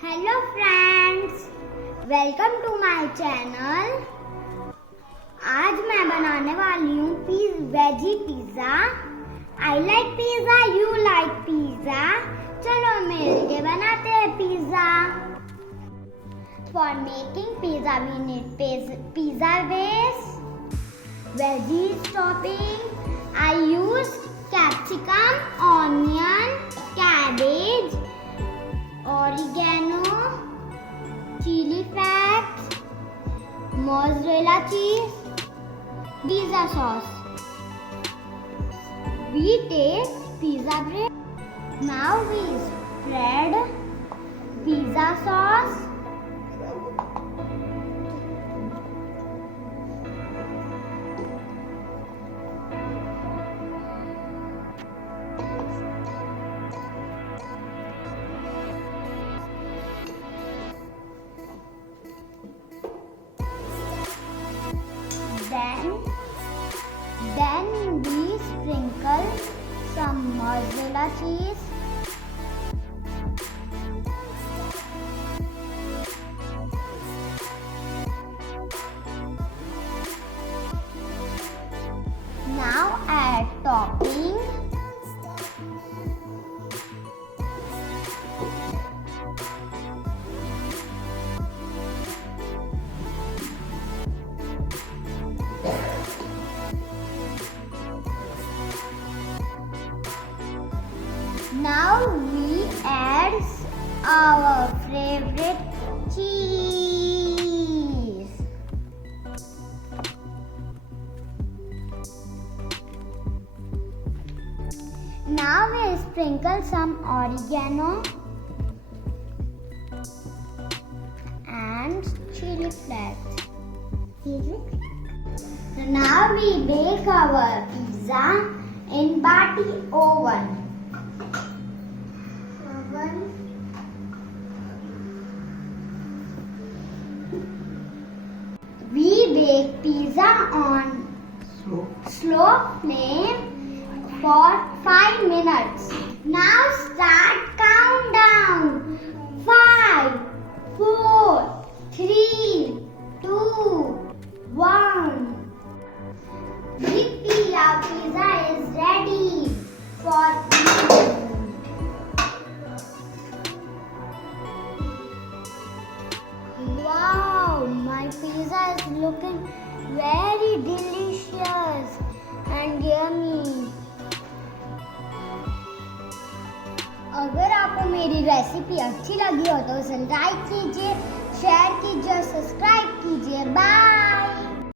Hello friends, welcome to my channel. आज मैं बनाने वाली हूँ veggie pizza. I like pizza, you like pizza. चलो मिलके बनाते हैं pizza. For making pizza we need pizza base, veggies topping. I use capsicum, onion, cabbage, oregano, chili flakes, mozzarella cheese, pizza sauce. We take pizza bread. Now we spread pizza sauce. Then we sprinkle some mozzarella cheese. Now add topping. Now we add our favorite cheese. Now we sprinkle some oregano and chili flakes. So now we bake our pizza in Bati oven. We bake pizza on slow flame for 5 minutes. Now start countdown. 5, 4, 3, 2, 1. Yippee! Our pizza is ready for eating. Wow, my pizza is looking very delicious and yummy. अगर आपको मेरी recipe अच्छी लगी हो तो उसे like कीजिए, share कीजिए, सब्सक्राइब